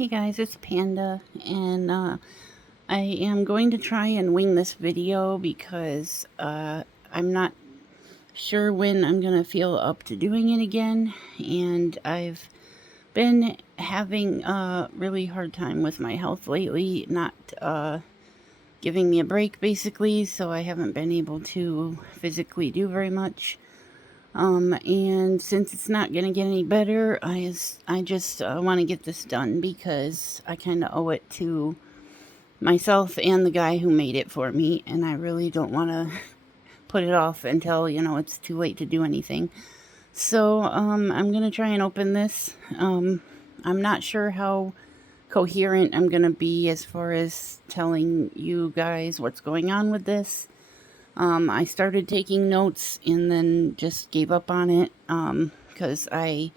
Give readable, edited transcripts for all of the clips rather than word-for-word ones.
Hey guys, it's Panda, and I am going to try and wing this video because I'm not sure when I'm going to feel up to doing it again, and I've been having a really hard time with my health lately, not giving me a break basically, so I haven't been able to physically do very much. And since it's not going to get any better, I just want to get this done because I kind of owe it to myself and the guy who made it for me, and I really don't want to put it off until, it's too late to do anything. So, I'm going to try and open this. I'm not sure how coherent I'm going to be as far as telling you guys what's going on with this. I started taking notes and then just gave up on it because I,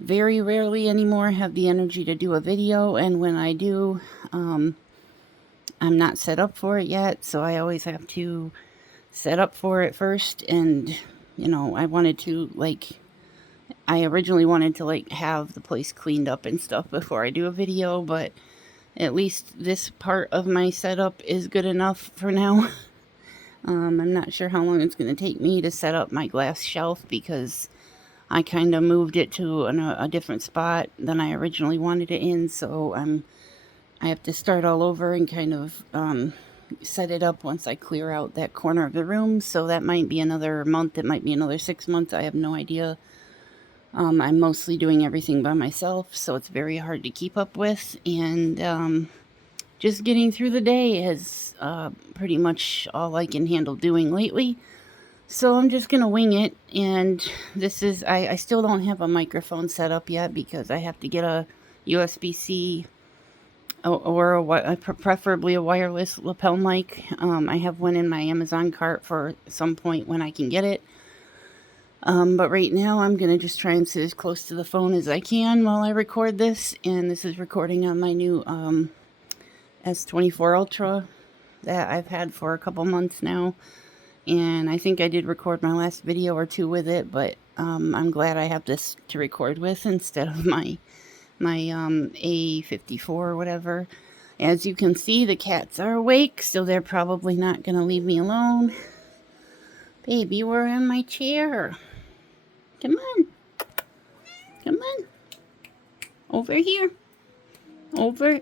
very rarely anymore have the energy to do a video, and when I do, I'm not set up for it yet, so I always have to set up for it first, and, I originally wanted to, have the place cleaned up and stuff before I do a video, but at least this part of my setup is good enough for now. I'm not sure how long it's going to take me to set up my glass shelf because I kind of moved it to a different spot than I originally wanted it in, so I have to start all over and kind of set it up once I clear out that corner of the room, so that might be another month, it might be another 6 months, I have no idea. I'm mostly doing everything by myself, so it's very hard to keep up with, and just getting through the day is pretty much all I can handle doing lately. So I'm just going to wing it. And this is, I still don't have a microphone set up yet because I have to get a USB-C or preferably a wireless lapel mic. I have one in my Amazon cart for some point when I can get it. But right now I'm going to just try and sit as close to the phone as I can while I record this. And this is recording on my new S24 Ultra that I've had for a couple months now, and I think I did record my last video or two with it, but I'm glad I have this to record with instead of my A54 or whatever. As you can see, the cats are awake, so they're probably not going to leave me alone. Baby, you were on my chair. Come on. Come on. Over here. Over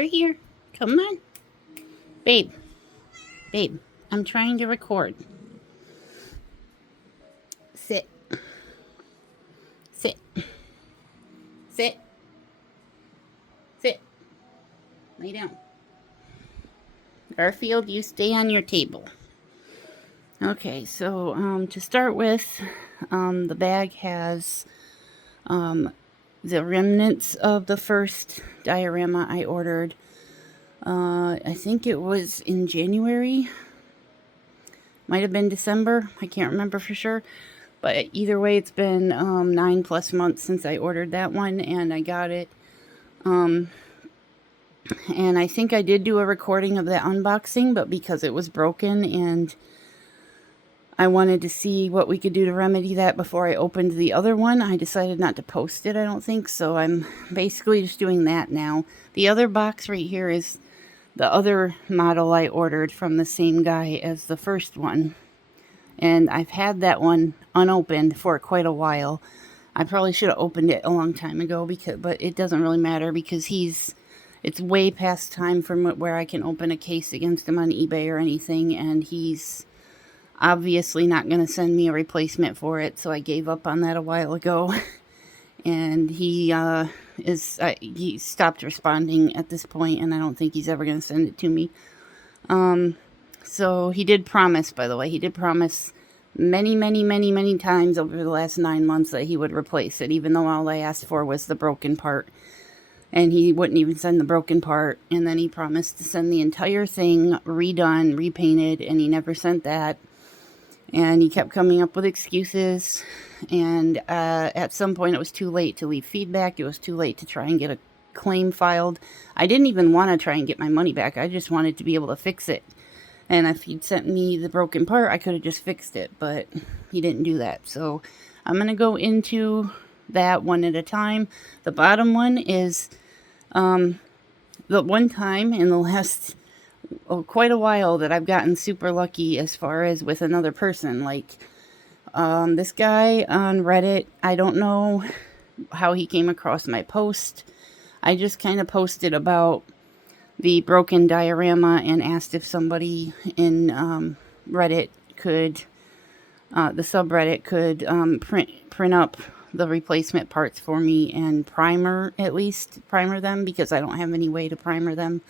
here. Come on. Babe, I'm trying to record. Sit. Sit. Sit. Sit. Lay down. Garfield, you stay on your table. Okay, so to start with, the bag has the remnants of the first diorama I ordered. I think it was in January. Might have been December. I can't remember for sure. But either way, it's been 9+ months since I ordered that one, and I got it. And I think I did do a recording of that unboxing, but because it was broken and I wanted to see what we could do to remedy that before I opened the other one, I decided not to post it, I don't think. So I'm basically just doing that now. The other box right here is the other model I ordered from the same guy as the first one. And I've had that one unopened for quite a while. I probably should have opened it a long time ago, but it doesn't really matter because it's way past time from where I can open a case against him on eBay or anything, and he's obviously not going to send me a replacement for it, so I gave up on that a while ago. And he stopped responding at this point, and I don't think he's ever going to send it to me. So he did promise, by the way, he did promise many times over the last 9 months that he would replace it, even though all I asked for was the broken part. And he wouldn't even send the broken part, and then he promised to send the entire thing redone, repainted, and he never sent that. And he kept coming up with excuses, and at some point it was too late to leave feedback. It was too late to try and get a claim filed. I didn't even want to try and get my money back. I just wanted to be able to fix it. And if he'd sent me the broken part, I could have just fixed it, but he didn't do that. So I'm going to go into that one at a time. The bottom one is the one time in the last quite a while that I've gotten super lucky as far as with another person. Like this guy on Reddit, I don't know how he came across my post. I just kind of posted about the broken diorama and asked if somebody in Reddit could, the subreddit could print up the replacement parts for me and primer them, because I don't have any way to primer them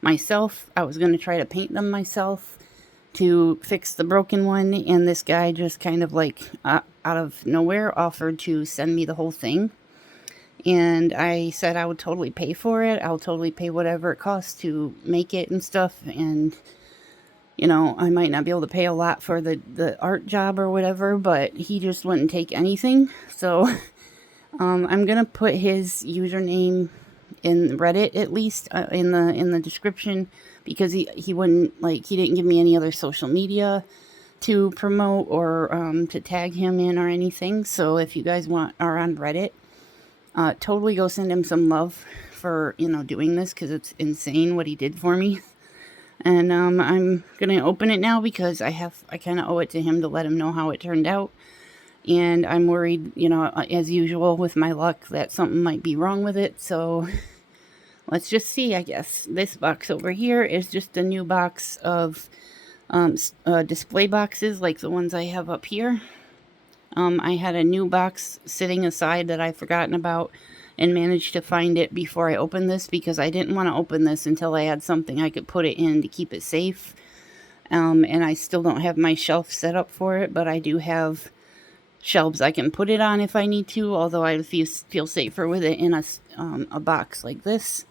myself. I was going to try to paint them myself to fix the broken one, and this guy just kind of like out of nowhere offered to send me the whole thing. And I said I would totally pay for it. I'll totally pay whatever it costs to make it and stuff. And, you know, I might not be able to pay a lot for the art job or whatever, but he just wouldn't take anything. So I'm going to put his username in Reddit, at least in the description, because he wouldn't, like, he didn't give me any other social media to promote or to tag him in or anything. So if you guys are on Reddit, totally go send him some love for, you know, doing this, because it's insane what he did for me. And I'm gonna open it now because I kind of owe it to him to let him know how it turned out. And I'm worried, you know, as usual with my luck, that something might be wrong with it. So let's just see, I guess. This box over here is just a new box of display boxes like the ones I have up here. I had a new box sitting aside that I'd forgotten about and managed to find it before I opened this, because I didn't want to open this until I had something I could put it in to keep it safe. And I still don't have my shelf set up for it, but I do have shelves I can put it on if I need to, although I feel safer with it in a box like this.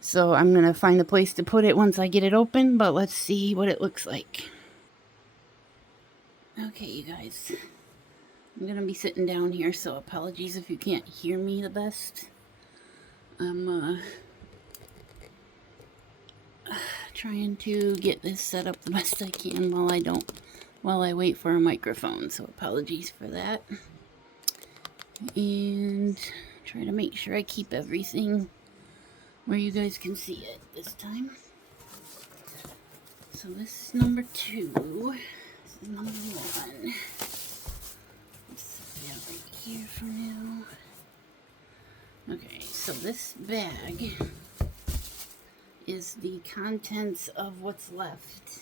So I'm going to find a place to put it once I get it open, but let's see what it looks like. Okay, you guys. I'm going to be sitting down here, so apologies if you can't hear me the best. I'm trying to get this set up the best I can while I wait for a microphone, so apologies for that. And try to make sure I keep everything where you guys can see it this time. So this is number 2. This is number 1. Right here for now. Okay, so this bag is the contents of what's left.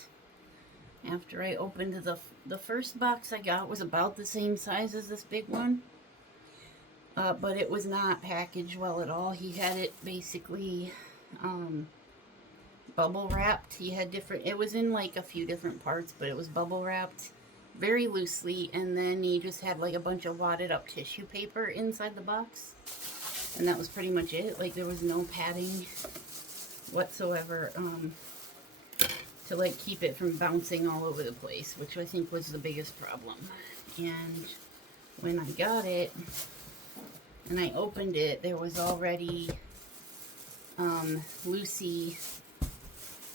After I opened the first box I got was about the same size as this big one, but it was not packaged well at all. He had it basically bubble wrapped. He had it was in like a few different parts, but it was bubble wrapped very loosely, and then he just had like a bunch of wadded up tissue paper inside the box, and that was pretty much it. Like there was no padding whatsoever to like keep it from bouncing all over the place, which I think was the biggest problem. And when I got it and I opened it, there was already Lucy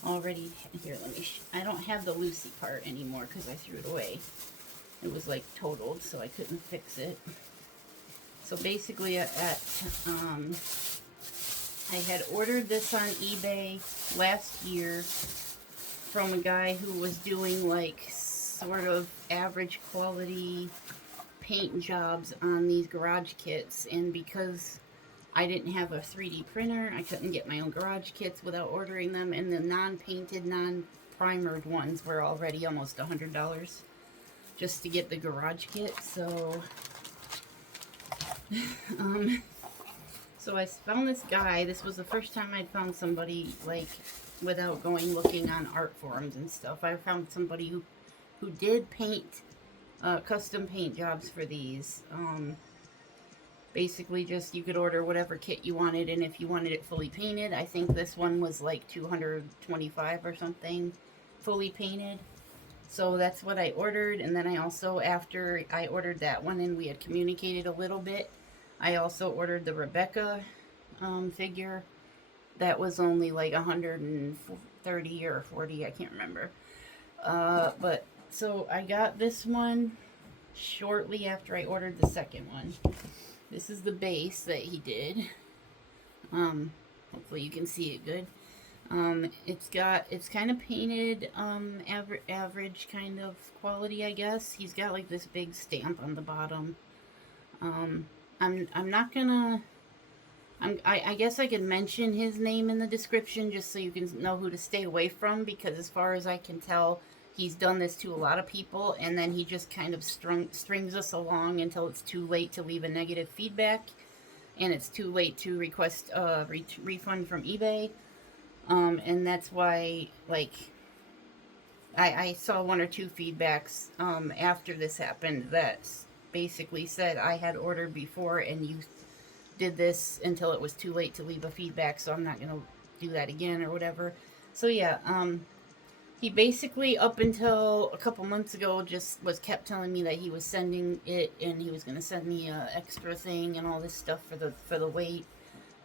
already here. I don't have the Lucy part anymore because I threw it away. It was like totaled, so I couldn't fix it. So basically I had ordered this on eBay last year from a guy who was doing like sort of average quality paint jobs on these garage kits, and because I didn't have a 3D printer, I couldn't get my own garage kits without ordering them, and the non-painted, non-primered ones were already almost $100 just to get the garage kit. So so I found this guy. This was the first time I'd found somebody, like, without going looking on art forums and stuff. I found somebody who did paint, custom paint jobs for these. Basically just, you could order whatever kit you wanted, and if you wanted it fully painted, I think this one was like $225 or something, fully painted. So that's what I ordered, and then I also, after I ordered that one and we had communicated a little bit, I also ordered the Rebecca figure. That was only like 130 or 40, I can't remember. But so I got this one shortly after I ordered the second one. This is the base that he did. Hopefully you can see it good. It's kind of painted, average kind of quality, I guess. He's got like this big stamp on the bottom. I'm not gonna, I guess I could mention his name in the description just so you can know who to stay away from, because as far as I can tell, he's done this to a lot of people, and then he just kind of strings us along until it's too late to leave a negative feedback, and it's too late to request a refund from eBay. And that's why, like, I saw one or two feedbacks after this happened that basically said I had ordered before and you did this until it was too late to leave a feedback, so I'm not going to do that again or whatever. So yeah, he basically, up until a couple months ago, just kept telling me that he was sending it and he was going to send me a extra thing and all this stuff for the weight.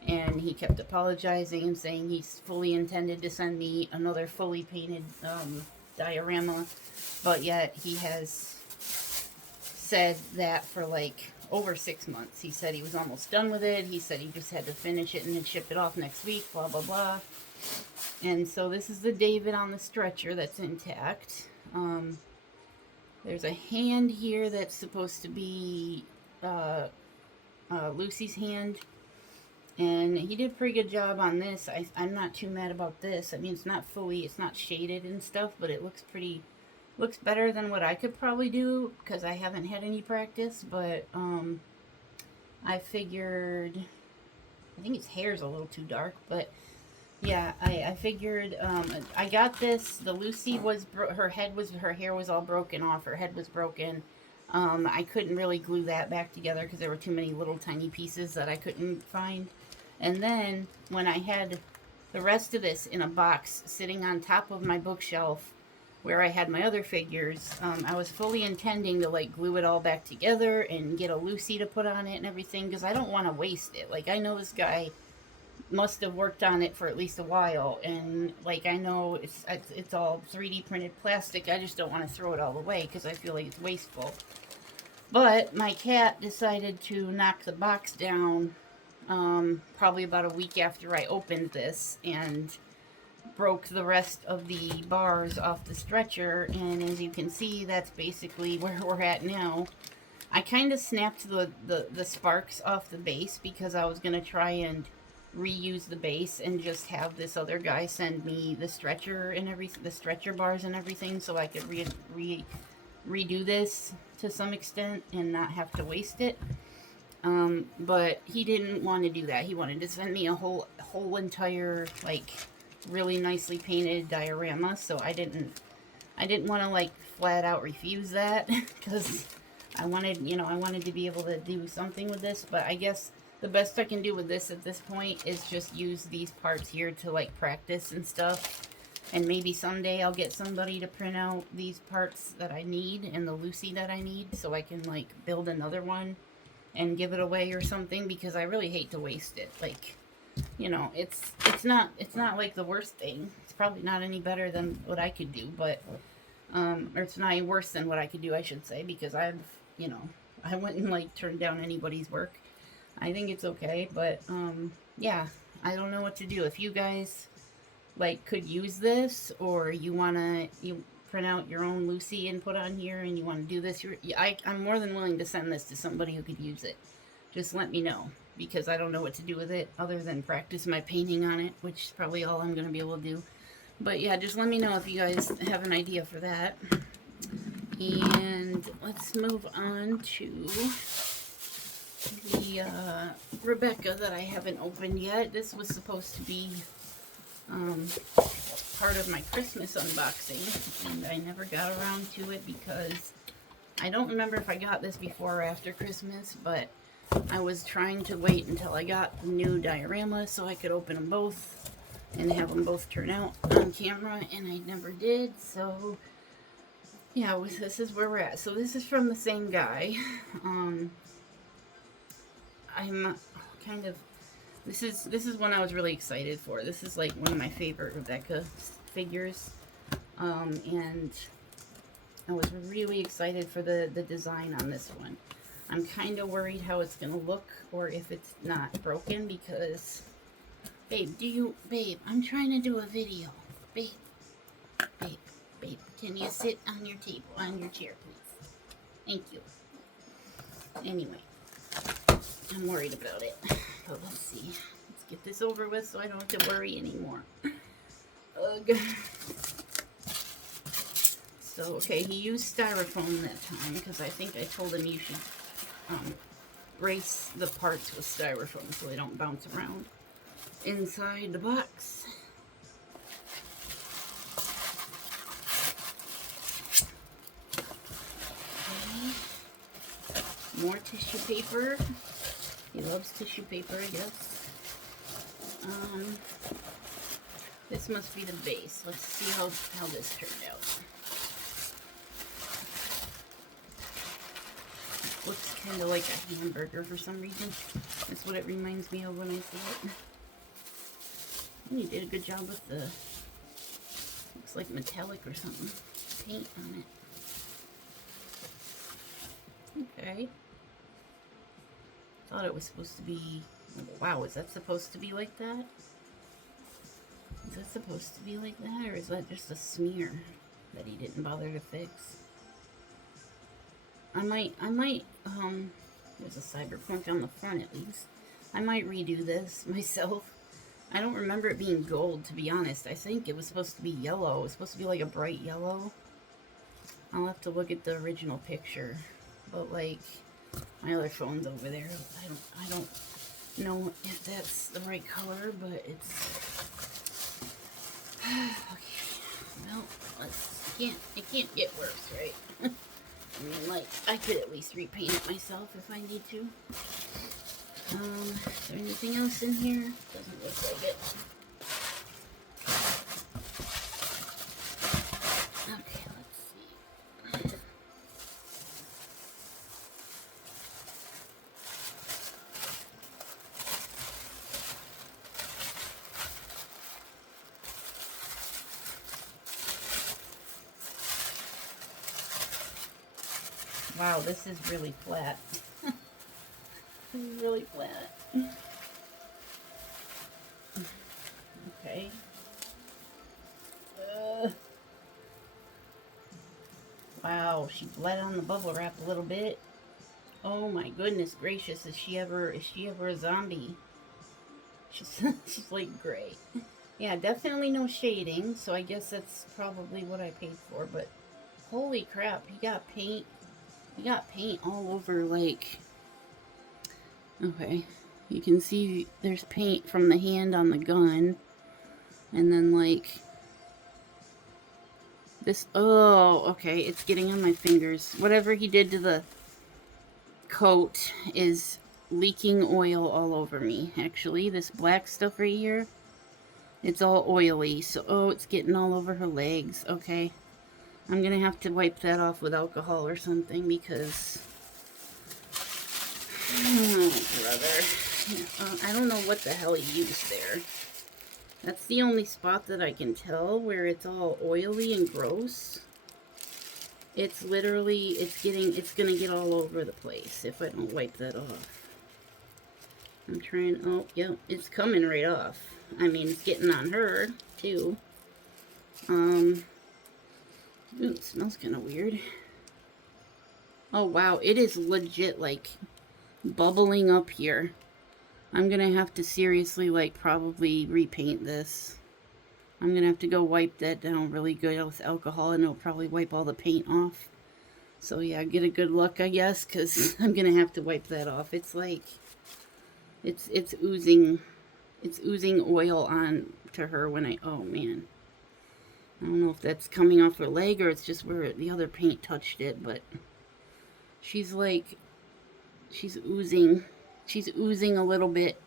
And he kept apologizing and saying he's fully intended to send me another fully painted diorama, but yet he has said that for like over 6 months. He said he was almost done with it. He said he just had to finish it and then ship it off next week, blah, blah, blah. And so this is the David on the stretcher that's intact. There's a hand here that's supposed to be Lucy's hand. And he did a pretty good job on this. I'm not too mad about this. I mean, it's not shaded and stuff, but it looks better than what I could probably do because I haven't had any practice. But I figured, I think his hair's a little too dark, but yeah, I figured, I got this. The Lucy was, her hair was all broken off. Her head was broken. I couldn't really glue that back together because there were too many little tiny pieces that I couldn't find. And then when I had the rest of this in a box sitting on top of my bookshelf where I had my other figures, I was fully intending to like glue it all back together and get a Lucy to put on it and everything because I don't want to waste it. Like, I know this guy must have worked on it for at least a while, and like, I know it's all 3D printed plastic. I just don't want to throw it all away because I feel like it's wasteful. But my cat decided to knock the box down probably about a week after I opened this and broke the rest of the bars off the stretcher, and as you can see, that's basically where we're at now. I kind of snapped the sparks off the base because I was going to try and reuse the base and just have this other guy send me the stretcher and the stretcher bars and everything so I could redo this to some extent and not have to waste it. But he didn't want to do that. He wanted to send me a whole entire, like, really nicely painted diorama, so I didn't want to, like, flat out refuse that because I wanted to be able to do something with this. But I guess the best I can do with this at this point is just use these parts here to, like, practice and stuff. And maybe someday I'll get somebody to print out these parts that I need and the Lucy that I need so I can, like, build another one and give it away or something, because I really hate to waste it. Like, you know, it's not like the worst thing. It's probably not any better than what I could do, but or it's not any worse than what I could do, I should say, because I wouldn't like turn down anybody's work. I think it's okay, but yeah, I don't know what to do. If you guys like could use this, or you print out your own Lucy and put on here and you want to do this, I'm more than willing to send this to somebody who could use it. Just let me know, because I don't know what to do with it other than practice my painting on it, which is probably all I'm going to be able to do. But yeah, just let me know if you guys have an idea for that. And let's move on to the Rebecca that I haven't opened yet. This was supposed to be part of my Christmas unboxing, and I never got around to it because I don't remember if I got this before or after Christmas, but I was trying to wait until I got the new diorama so I could open them both and have them both turn out on camera, and I never did. So yeah, this is where we're at. So this is from the same guy. I'm kind of, this is one I was really excited for. This is like one of my favorite Rebecca figures, and I was really excited for the design on this one. I'm kind of worried how it's going to look or if it's not broken because... Babe, I'm trying to do a video. Babe, can you sit on your table, on your chair, please? Thank you. Anyway, I'm worried about it. But let's see. Let's get this over with so I don't have to worry anymore. Ugh. So, okay, he used styrofoam that time because I think I told him you should brace the parts with styrofoam so they don't bounce around inside the box. Okay. More tissue paper. He loves tissue paper, I guess. This must be the base. Let's see how this turned out. Looks kind of like a hamburger for some reason. That's what it reminds me of when I see it. You did a good job with the, looks like metallic or something, paint on it. Okay. Thought it was supposed to be, wow, is that supposed to be like that? Is that supposed to be like that, or is that just a smear that he didn't bother to fix? I might, there's a Cyberpunk on the front at least. I might redo this myself. I don't remember it being gold, to be honest. I think it was supposed to be yellow. It was supposed to be like a bright yellow. I'll have to look at the original picture. But like, my other phone's over there. I don't know if that's the right color, but it's... Okay, well, it can't get worse, right? I mean, like, I could at least repaint it myself if I need to. Is there anything else in here? Doesn't look like it. Okay, let's see. Wow, this is really flat. This is really flat. Okay. Wow, she bled on the bubble wrap a little bit. Oh my goodness gracious, is she ever a zombie? She's like gray. Yeah, definitely no shading, so I guess that's probably what I paid for, but holy crap, he got paint all over, like, okay, you can see there's paint from the hand on the gun, and then like this, oh, okay, it's getting on my fingers. Whatever he did to the coat is leaking oil all over me. Actually, this black stuff right here, it's all oily, so, oh, it's getting all over her legs. Okay, I'm gonna have to wipe that off with alcohol or something because, oh, brother. I don't know what the hell he used there. That's the only spot that I can tell where it's all oily and gross. It's literally, it's gonna get all over the place if I don't wipe that off. I'm trying, oh, yeah, it's coming right off. I mean, it's getting on her, too. Ooh, it smells kind of weird. Oh, wow, it is legit, like, bubbling up here. I'm gonna have to seriously, like, probably repaint this. I'm gonna have to go wipe that down really good with alcohol, and it'll probably wipe all the paint off. So, yeah, get a good look, I guess, because I'm gonna have to wipe that off. It's like, it's oozing oil on to her when I, oh, man. I don't know if that's coming off her leg or it's just where the other paint touched it, but she's like, she's oozing a little bit.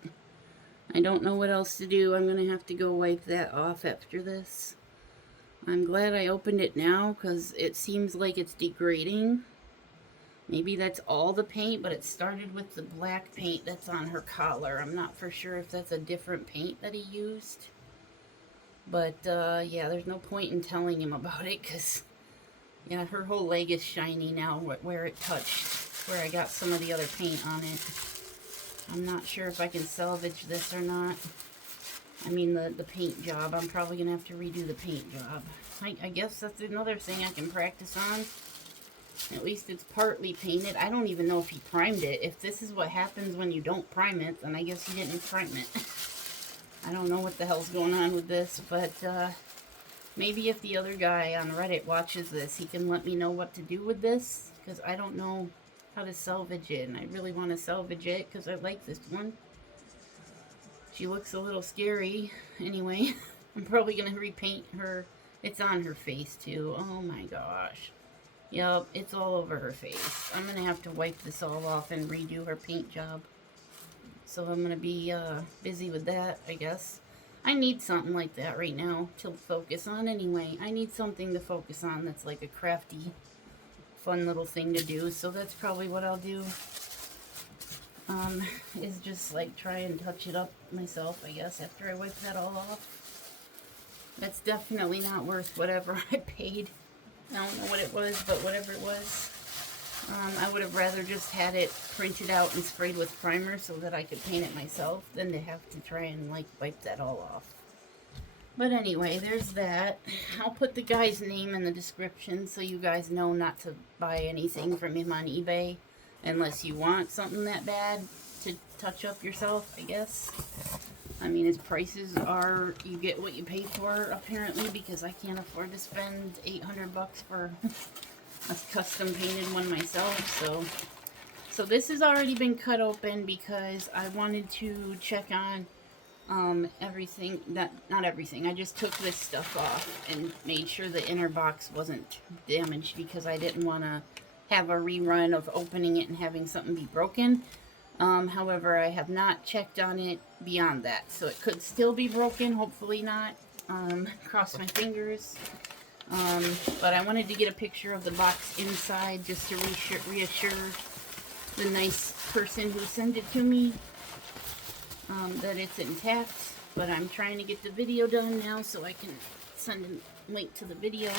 I don't know what else to do. I'm gonna have to go wipe that off after this. I'm glad I opened it now because it seems like it's degrading. Maybe that's all the paint, but it started with the black paint that's on her collar. I'm not for sure if that's a different paint that he used. But, yeah, there's no point in telling him about it because, yeah, her whole leg is shiny now where it touched. where I got some of the other paint on it. I'm not sure if I can salvage this or not. I mean, the paint job. I'm probably going to have to redo the paint job. I guess that's another thing I can practice on. At least it's partly painted. I don't even know if he primed it. If this is what happens when you don't prime it, then I guess he didn't prime it. I don't know what the hell's going on with this, but maybe if the other guy on Reddit watches this, he can let me know what to do with this, because I don't know how to salvage it, and I really want to salvage it because I like this one. She looks a little scary. Anyway, I'm probably going to repaint her. It's on her face, too. Oh, my gosh. Yup, it's all over her face. I'm going to have to wipe this all off and redo her paint job. So I'm going to be busy with that, I guess. I need something like that right now to focus on anyway. I need something to focus on that's like a crafty, fun little thing to do. So that's probably what I'll do. Is just like try and touch it up myself, I guess, after I wipe that all off. That's definitely not worth whatever I paid. I don't know what it was, but whatever it was. I would have rather just had it printed out and sprayed with primer so that I could paint it myself than to have to try and like wipe that all off. But anyway, there's that. I'll put the guy's name in the description so you guys know not to buy anything from him on eBay. Unless you want something that bad to touch up yourself, I guess. I mean, his prices are, you get what you pay for, apparently, because I can't afford to spend 800 bucks for a custom painted one myself, so this has already been cut open because I wanted to check on everything, not everything, I just took this stuff off and made sure the inner box wasn't damaged because I didn't want to have a rerun of opening it and having something be broken. However, I have not checked on it beyond that, so it could still be broken, hopefully not. Cross my fingers. But I wanted to get a picture of the box inside just to reassure the nice person who sent it to me that it's intact. But I'm trying to get the video done now so I can send a link to the video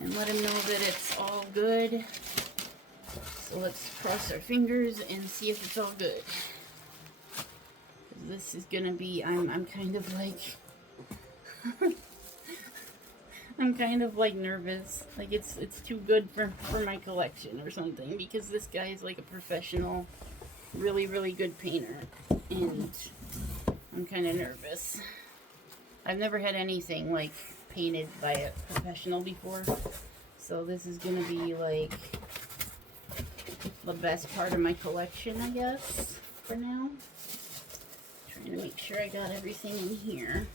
and let him know that it's all good. So let's cross our fingers and see if it's all good. This is gonna be, I'm kind of like, I'm kind of like nervous. Like it's too good for my collection or something, because this guy is like a professional, really, really good painter. And I'm kind of nervous. I've never had anything like painted by a professional before. So this is gonna be like the best part of my collection, I guess, for now. Trying to make sure I got everything in here.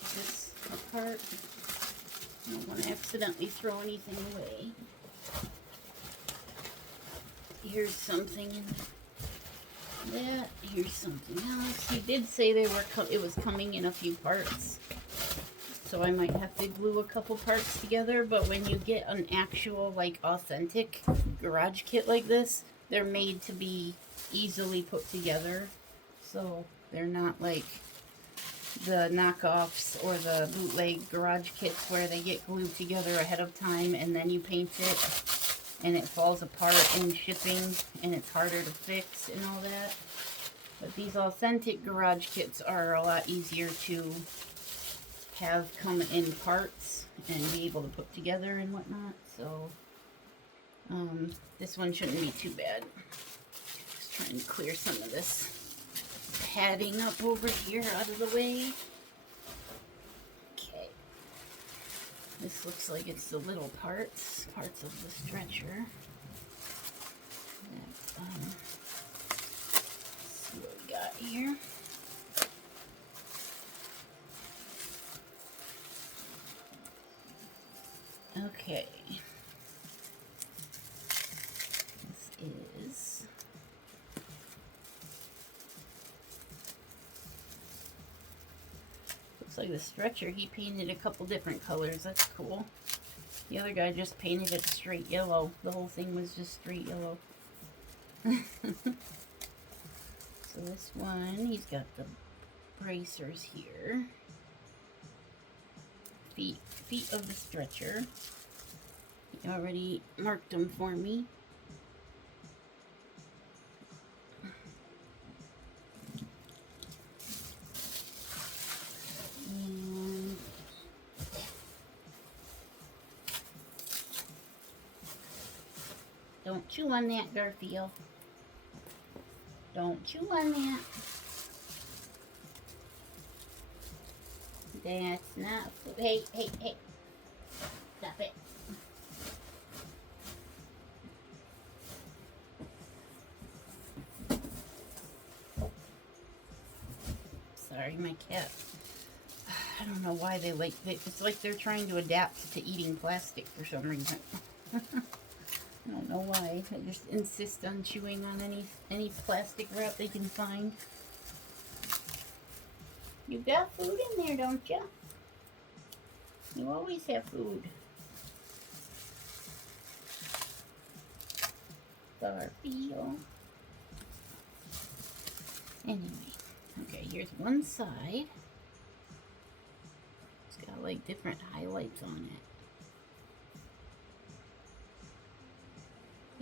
This apart. I don't want to accidentally throw anything away. Here's something in that. Here's something else. He did say they were it was coming in a few parts. So I might have to glue a couple parts together, but when you get an actual, like, authentic garage kit like this, they're made to be easily put together. So they're not like the knockoffs or the bootleg garage kits where they get glued together ahead of time and then you paint it and it falls apart in shipping and it's harder to fix and all that. But these authentic garage kits are a lot easier to have come in parts and be able to put together and whatnot. So this one shouldn't be too bad. Just trying to clear some of this padding up over here out of the way. Okay. This looks like it's the little parts of the stretcher. Let's see what we got here. Okay. This is looks like the stretcher. He painted a couple different colors. That's cool. The other guy just painted it straight yellow. The whole thing was just straight yellow. So this one, he's got the bracers here. Feet of the stretcher. He already marked them for me. Don't chew on that, Garfield. Don't chew on that. That's not food. Hey, hey, hey. Stop it. Sorry, my cat. I don't know why they like it. It's like they're trying to adapt to eating plastic for some reason. I don't know why. They just insist on chewing on any plastic wrap they can find. You got food in there, don't you? You always have food. Garfield. Anyway, okay, here's one side. It's got like different highlights on it.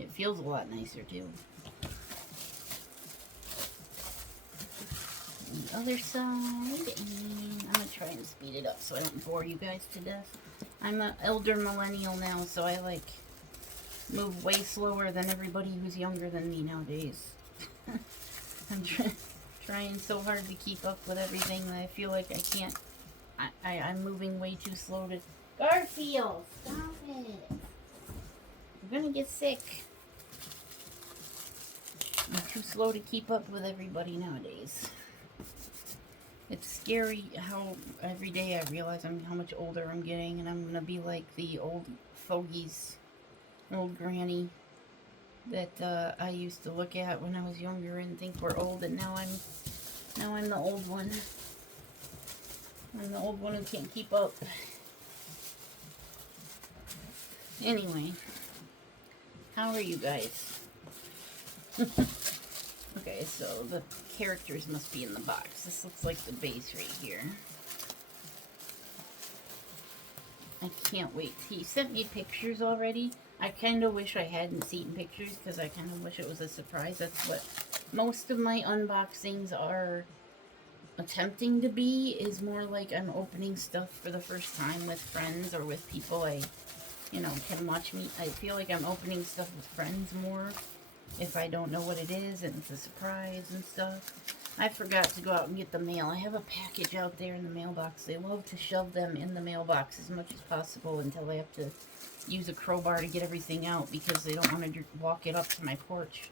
It feels a lot nicer too. The other side, and I'm gonna try and speed it up so I don't bore you guys to death. I'm an elder millennial now, so I like move way slower than everybody who's younger than me nowadays. I'm trying so hard to keep up with everything that I feel like I can't. I'm moving way too slow to. Garfield, stop it! You're gonna get sick. I'm too slow to keep up with everybody nowadays. It's scary how every day I realize how much older I'm getting, and I'm gonna be like the old fogies, old granny that I used to look at when I was younger and think we're old, and now I'm the old one. I'm the old one who can't keep up. Anyway, how are you guys? Okay, so the characters must be in the box. This looks like the base right here. I can't wait. He sent me pictures already. I kind of wish I hadn't seen pictures because I kind of wish it was a surprise. That's what most of my unboxings are attempting to be, is more like I'm opening stuff for the first time with friends or with people I, can watch me. I feel like I'm opening stuff with friends more if I don't know what it is and it's a surprise and stuff. I forgot to go out and get the mail. I have a package out there in the mailbox. They love to shove them in the mailbox as much as possible until I have to use a crowbar to get everything out because they don't want to walk it up to my porch.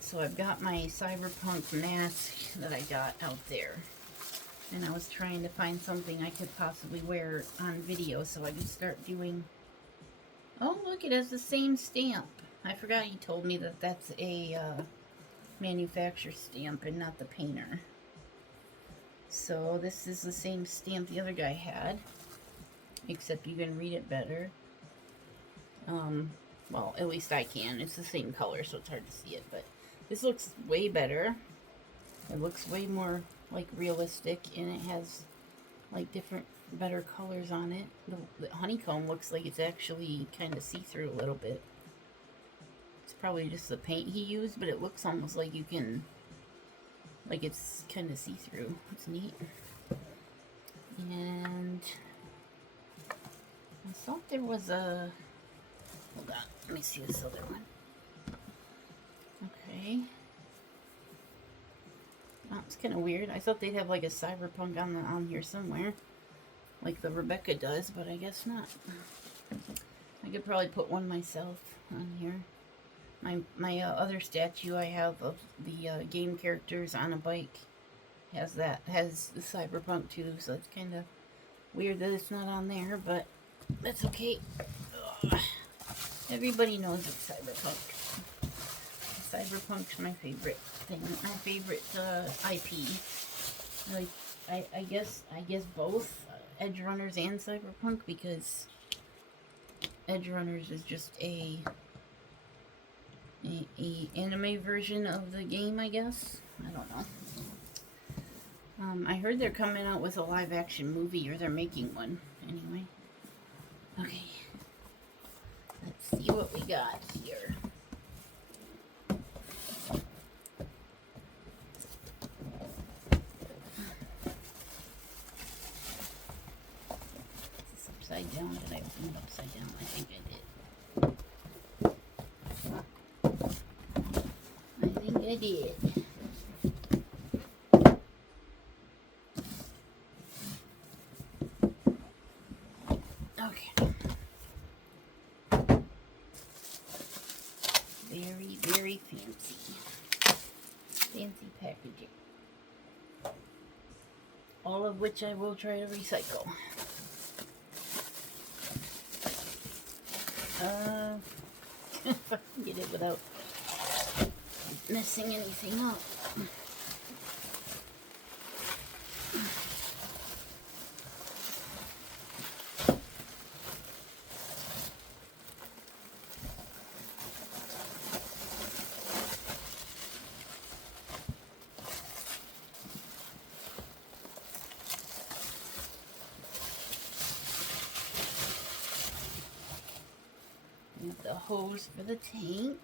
So I've got my Cyberpunk mask that I got out there. And I was trying to find something I could possibly wear on video so I could start doing... Oh, look, it has the same stamp. I forgot he told me that that's a manufacturer stamp and not the painter. So this is the same stamp the other guy had, except you can read it better. Well, at least I can. It's the same color, so it's hard to see it, but this looks way better. It looks way more like realistic, and it has like different, better colors on it. The honeycomb looks like it's actually kind of see-through a little bit. It's probably just the paint he used, but it looks almost like you can, like it's kind of see-through. It's neat. And I thought there was a, hold on, let me see this other one. Okay. Oh, it's kind of weird. I thought they'd have like a Cyberpunk on here somewhere, like the Rebecca does, but I guess not. I could probably put one myself on here. My other statue I have of the game characters on a bike has the Cyberpunk too, so it's kind of weird that it's not on there, but that's okay. Ugh. Everybody knows it's Cyberpunk. Cyberpunk's my favorite thing, my favorite IP. Like I guess both Edgerunners and Cyberpunk, because Edgerunners is just a anime version of the game, I guess. I don't know. I heard they're coming out with a live action movie, or they're making one. Anyway. Okay. Let's see what we got here. Is this upside down? Did I open it upside down? I think I did. I did. Okay. Very, very fancy. Fancy packaging. All of which I will try to recycle. If I can get it without messing anything up. The hose for the tank,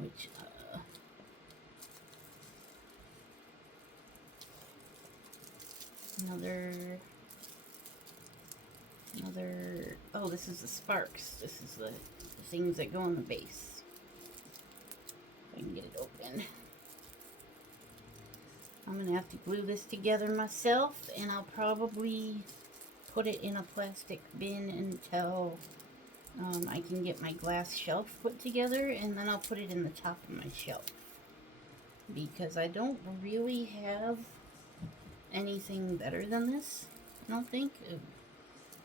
which another oh, this is the sparks. This is the things that go on the base. If I can get it open. I'm gonna have to glue this together myself, and I'll probably put it in a plastic bin until I can get my glass shelf put together, and then I'll put it in the top of my shelf, because I don't really have anything better than this, I don't think.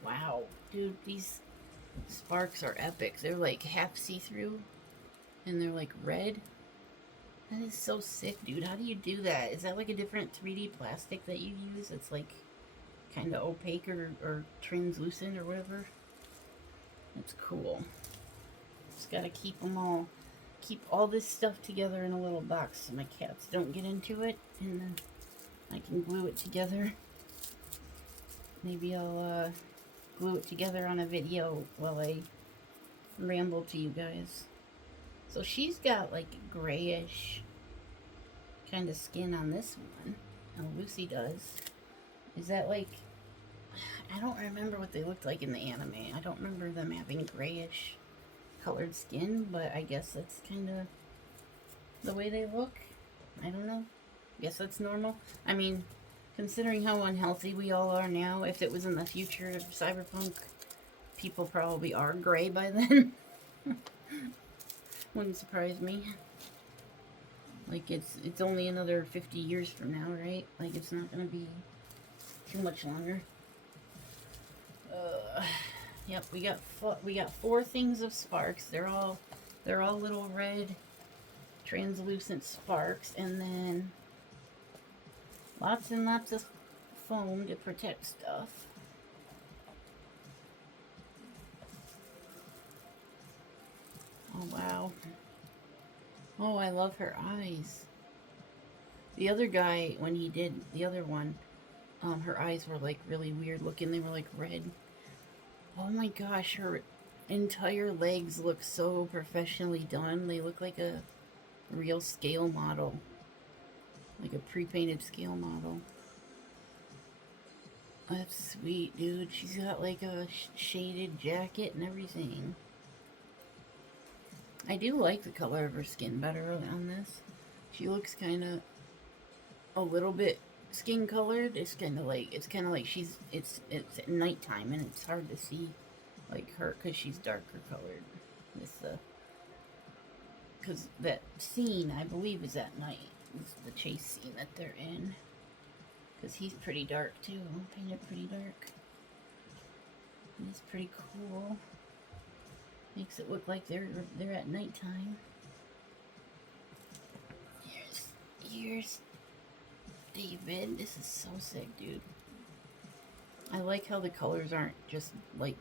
Wow, dude, these sparks are epic. They're like half see-through, and they're like red. That is so sick, dude. How do you do that? Is that like a different 3D plastic that you use? It's like kind of opaque or translucent or whatever. That's cool. Just gotta keep all this stuff together in a little box so my cats don't get into it, and then I can glue it together. Maybe I'll glue it together on a video while I ramble to you guys. So she's got like grayish kind of skin on this one. Oh, Lucy does. Is that like, I don't remember what they looked like in the anime. I don't remember them having grayish colored skin, but I guess that's kind of the way they look. I don't know. Guess that's normal. I mean, considering how unhealthy we all are now, if it was in the future of Cyberpunk, people probably are gray by then. Wouldn't surprise me. Like, it's only another 50 years from now, right? Like, it's not gonna be too much longer. Yep, we got 4 things of sparks. They're all little red translucent sparks, and then lots and lots of foam to protect stuff. Oh wow. Oh, I love her eyes. The other guy, when he did the other one, her eyes were like really weird looking. They were like red. Oh my gosh, her entire legs look so professionally done. They look like a real scale model. Like a pre-painted scale model. That's sweet, dude. She's got like a shaded jacket and everything. I do like the color of her skin better on this. She looks kind of a little bit skin colored. It's kind of like it's at nighttime, and it's hard to see like her because she's darker colored with the, because that scene I believe is at night. It's the chase scene that they're in, because he's pretty dark too. Painted pretty dark. He's pretty cool. Makes it look like they're at nighttime. Here's David. This is so sick, dude. I like how the colors aren't just like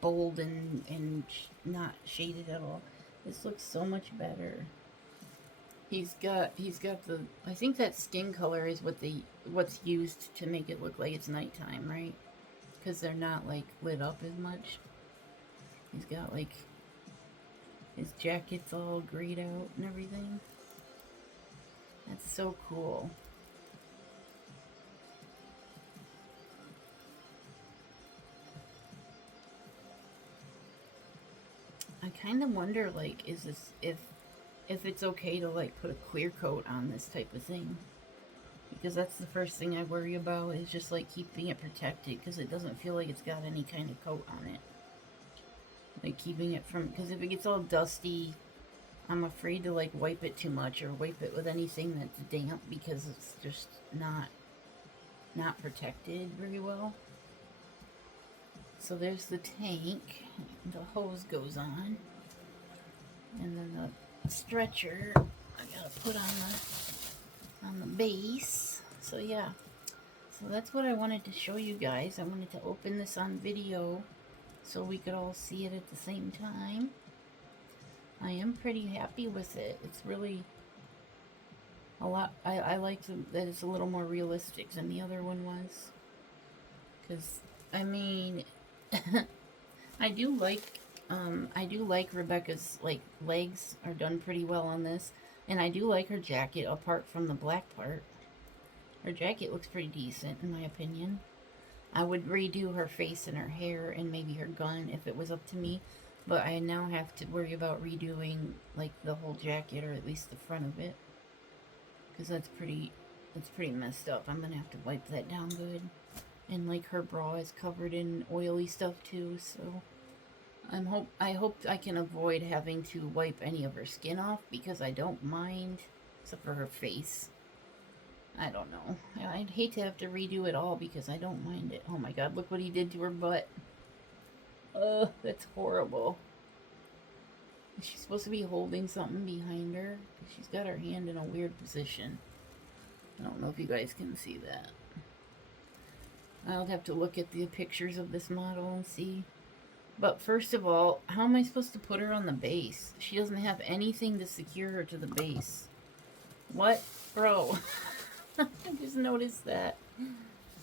bold and not shaded at all. This looks so much better. He's got the, I think that skin color is what's used to make it look like it's nighttime, right? Because they're not like lit up as much. He's got like his jacket's all grayed out and everything. That's so cool. I kind of wonder, like, is this, if if it's okay to like put a clear coat on this type of thing. Because that's the first thing I worry about, is just like keeping it protected, because it doesn't feel like it's got any kind of coat on it. Like keeping it from, because if it gets all dusty, I'm afraid to like wipe it too much or wipe it with anything that's damp, because it's just not protected very well. So there's the tank. The hose goes on. And then the stretcher I gotta put on the base. So yeah. So that's what I wanted to show you guys. I wanted to open this on video so we could all see it at the same time. I am pretty happy with it. It's really a lot. I like that it's a little more realistic than the other one was. Because, I mean, I do like Rebecca's, like, legs are done pretty well on this. And I do like her jacket, apart from the black part. Her jacket looks pretty decent, in my opinion. I would redo her face and her hair and maybe her gun if it was up to me. But I now have to worry about redoing, like, the whole jacket, or at least the front of it. Because that's pretty messed up. I'm going to have to wipe that down good. And, like, her bra is covered in oily stuff, too, so I hope I can avoid having to wipe any of her skin off, because I don't mind, except for her face. I don't know. I'd hate to have to redo it all, because I don't mind it. Oh my god, look what he did to her butt. Ugh, that's horrible. Is she supposed to be holding something behind her? She's got her hand in a weird position. I don't know if you guys can see that. I'll have to look at the pictures of this model and see. But first of all, how am I supposed to put her on the base? She doesn't have anything to secure her to the base. What? Bro. I just noticed that.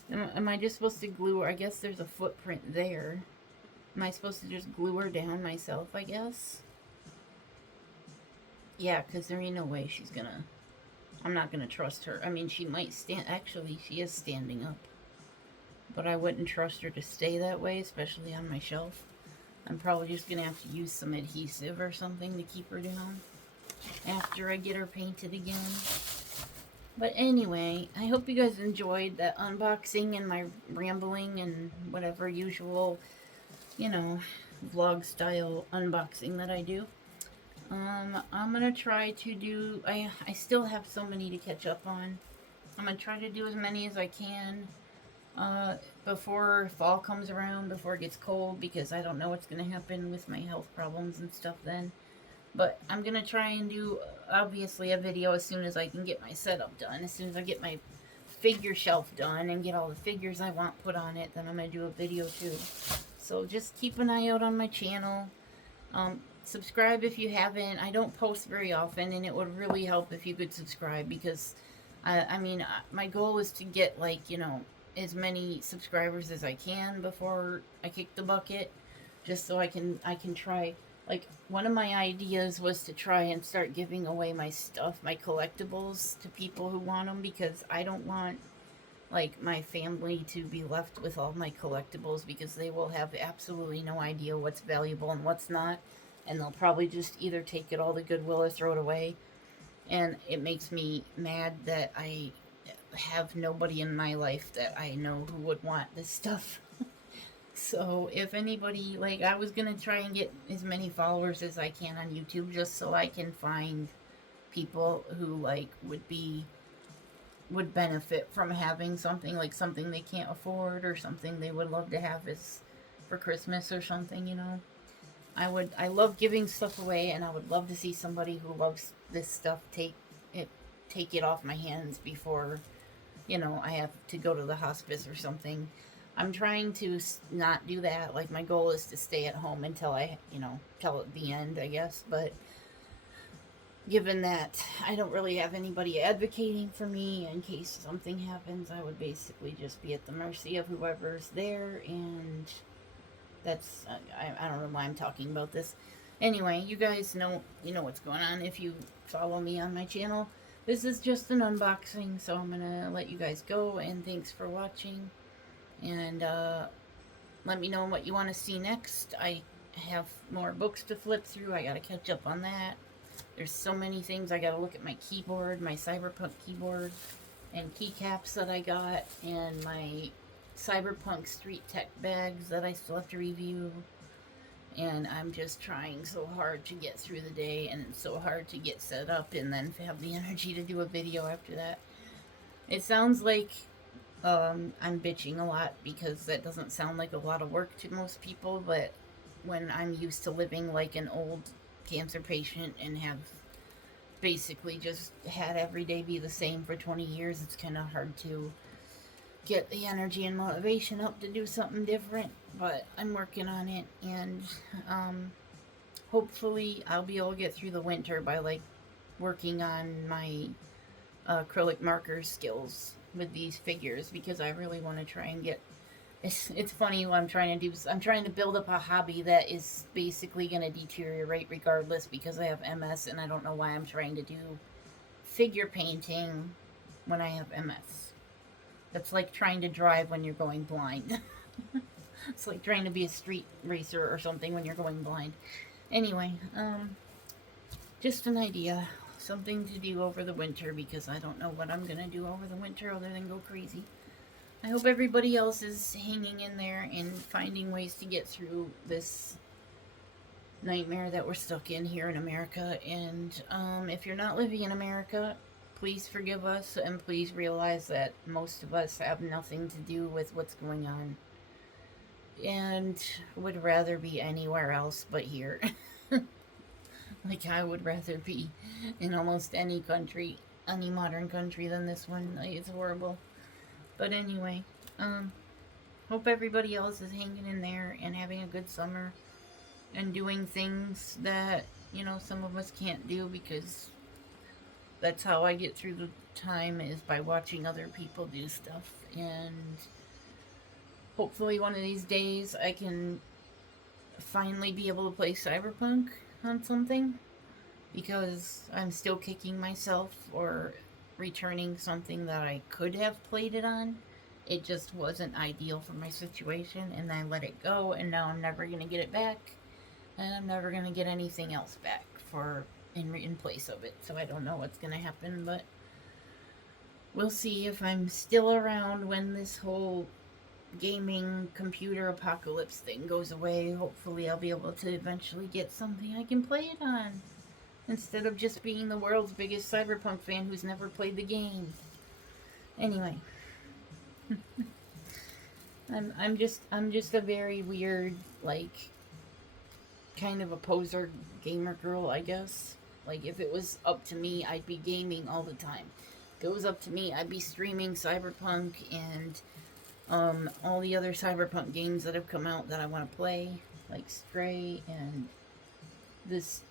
Am I just supposed to glue her? I guess there's a footprint there. Am I supposed to just glue her down myself, I guess? Yeah, because there ain't no way she's gonna... I'm not gonna trust her. I mean, she might stand... Actually, she is standing up. But I wouldn't trust her to stay that way, especially on my shelf. I'm probably just gonna have to use some adhesive or something to keep her down after I get her painted again. But anyway, I hope you guys enjoyed that unboxing and my rambling and whatever usual, you know, vlog style unboxing that I do. I'm gonna try to do, I still have so many to catch up on. I'm gonna try to do as many as I can before fall comes around, before it gets cold, because I don't know what's gonna happen with my health problems and stuff then. But I'm going to try and do, obviously, a video as soon as I can get my setup done. As soon as I get my figure shelf done and get all the figures I want put on it, then I'm going to do a video too. So just keep an eye out on my channel. Subscribe if you haven't. I don't post very often, and it would really help if you could subscribe, because, I mean, my goal is to get, like, you know, as many subscribers as I can before I kick the bucket, just so I can try... Like, one of my ideas was to try and start giving away my stuff, my collectibles, to people who want them, because I don't want, like, my family to be left with all my collectibles, because they will have absolutely no idea what's valuable and what's not, and they'll probably just either take it all to Goodwill or throw it away. And it makes me mad that I have nobody in my life that I know who would want this stuff. So, if anybody, like, I was going to try and get as many followers as I can on YouTube, just so I can find people who, like, would benefit from having something, like something they can't afford, or something they would love to have as for Christmas or something, you know. I love giving stuff away, and I would love to see somebody who loves this stuff take it off my hands before, you know, I have to go to the hospice or something. I'm trying to not do that. Like, my goal is to stay at home until I, you know, till the end, I guess. But given that I don't really have anybody advocating for me in case something happens, I would basically just be at the mercy of whoever's there. And that's, I don't know why I'm talking about this. Anyway, you guys know, you know what's going on if you follow me on my channel. This is just an unboxing, so I'm going to let you guys go. And thanks for watching. And let me know what you want to see next. I have more books to flip through. I gotta catch up on that. There's so many things. I gotta look at my keyboard, my Cyberpunk keyboard, and keycaps that I got, and my Cyberpunk Street Tech bags that I still have to review. And I'm just trying so hard to get through the day, and it's so hard to get set up and then have the energy to do a video after that. It sounds like I'm bitching a lot because that doesn't sound like a lot of work to most people, but when I'm used to living like an old cancer patient and have basically just had every day be the same for 20 years, it's kind of hard to get the energy and motivation up to do something different, but I'm working on it, and hopefully I'll be able to get through the winter by like working on my acrylic marker skills with these figures, because I really want to try and get it's funny what I'm trying to do. I'm trying to build up a hobby that is basically going to deteriorate regardless because I have MS, and I don't know why I'm trying to do figure painting when I have MS. That's like trying to drive when you're going blind. It's like trying to be a street racer or something when you're going blind. Anyway, just an idea. Something to do over the winter, because I don't know what I'm going to do over the winter other than go crazy. I hope everybody else is hanging in there and finding ways to get through this nightmare that we're stuck in here in America. And if you're not living in America, please forgive us, and please realize that most of us have nothing to do with what's going on and would rather be anywhere else but here. Like, I would rather be in almost any country, any modern country, than this one. Like, it's horrible. But anyway, hope everybody else is hanging in there and having a good summer and doing things that, you know, some of us can't do, because that's how I get through the time, is by watching other people do stuff. And hopefully one of these days I can finally be able to play Cyberpunk on something, because I'm still kicking myself for returning something that I could have played it on. It just wasn't ideal for my situation, and I let it go, and now I'm never going to get it back, and I'm never going to get anything else back for in place of it. So I don't know what's going to happen, but we'll see if I'm still around when this whole gaming computer apocalypse thing goes away. Hopefully I'll be able to eventually get something I can play it on, instead of just being the world's biggest Cyberpunk fan who's never played the game. Anyway, I'm just a very weird, like, kind of a poser gamer girl, I guess. Like, if it was up to me, I'd be gaming all the time. If it was up to me, I'd be streaming Cyberpunk and all the other Cyberpunk games that have come out that I want to play, like Stray and this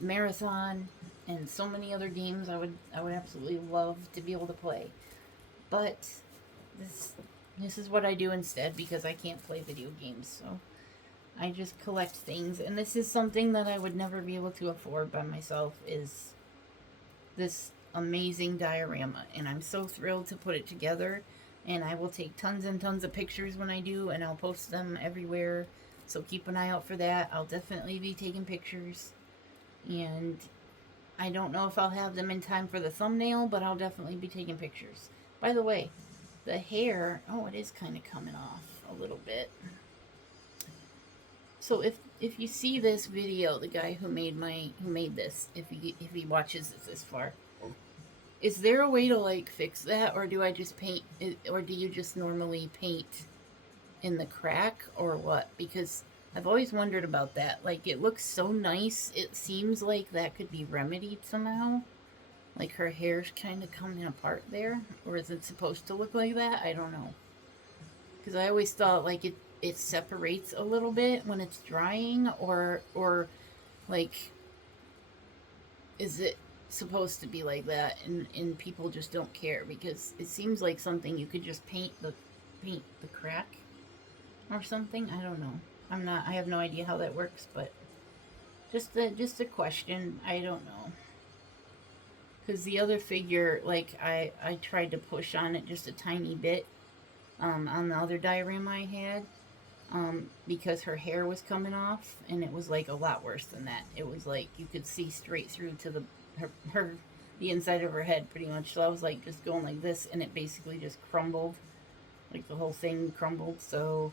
Marathon and so many other games I would absolutely love to be able to play. But this is what I do instead, because I can't play video games, so I just collect things. And this is something that I would never be able to afford by myself, is this amazing diorama, and I'm so thrilled to put it together. And I will take tons and tons of pictures when I do, and I'll post them everywhere, so keep an eye out for that. I'll definitely be taking pictures, and I don't know if I'll have them in time for the thumbnail, but I'll definitely be taking pictures. By the way, the hair, oh, it is kind of coming off a little bit. So if you see this video, the guy who made this, if he watches this far, is there a way to, like, fix that, or do I just paint it, or do you just normally paint in the crack, or what? Because I've always wondered about that. Like, it looks so nice. It seems like that could be remedied somehow. Like, her hair's kind of coming apart there, or is it supposed to look like that? I don't know. Because I always thought, like, it separates a little bit when it's drying, or like, is it supposed to be like that, and people just don't care, because it seems like something you could just paint the crack or something. I don't know. I have no idea how that works, but just a question. I don't know, because the other figure, like, I tried to push on it just a tiny bit on the other diorama I had, because her hair was coming off, and it was like a lot worse than that. It was like you could see straight through to the inside of her head pretty much. So I was like just going like this, and it basically just crumbled. Like the whole thing crumbled. So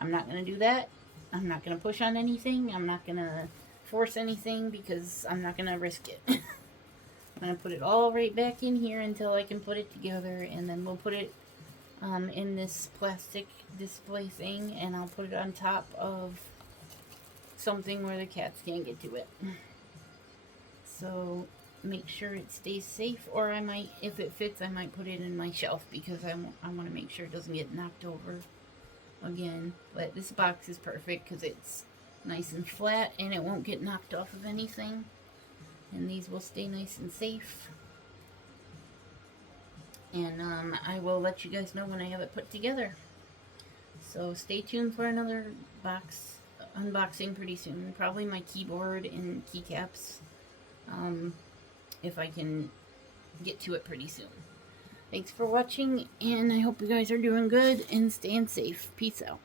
I'm not going to do that. I'm not going to push on anything. I'm not going to force anything because I'm not going to risk it. I'm going to put it all right back in here until I can put it together, and then we'll put it in this plastic display thing, and I'll put it on top of something where the cats can't get to it. So make sure it stays safe, or I might, if it fits, I might put it in my shelf because I want to make sure it doesn't get knocked over again. But this box is perfect because it's nice and flat and it won't get knocked off of anything, and these will stay nice and safe. And I will let you guys know when I have it put together. So stay tuned for another box unboxing pretty soon. Probably my keyboard and keycaps, if I can get to it pretty soon. Thanks for watching, and I hope you guys are doing good and staying safe. Peace out.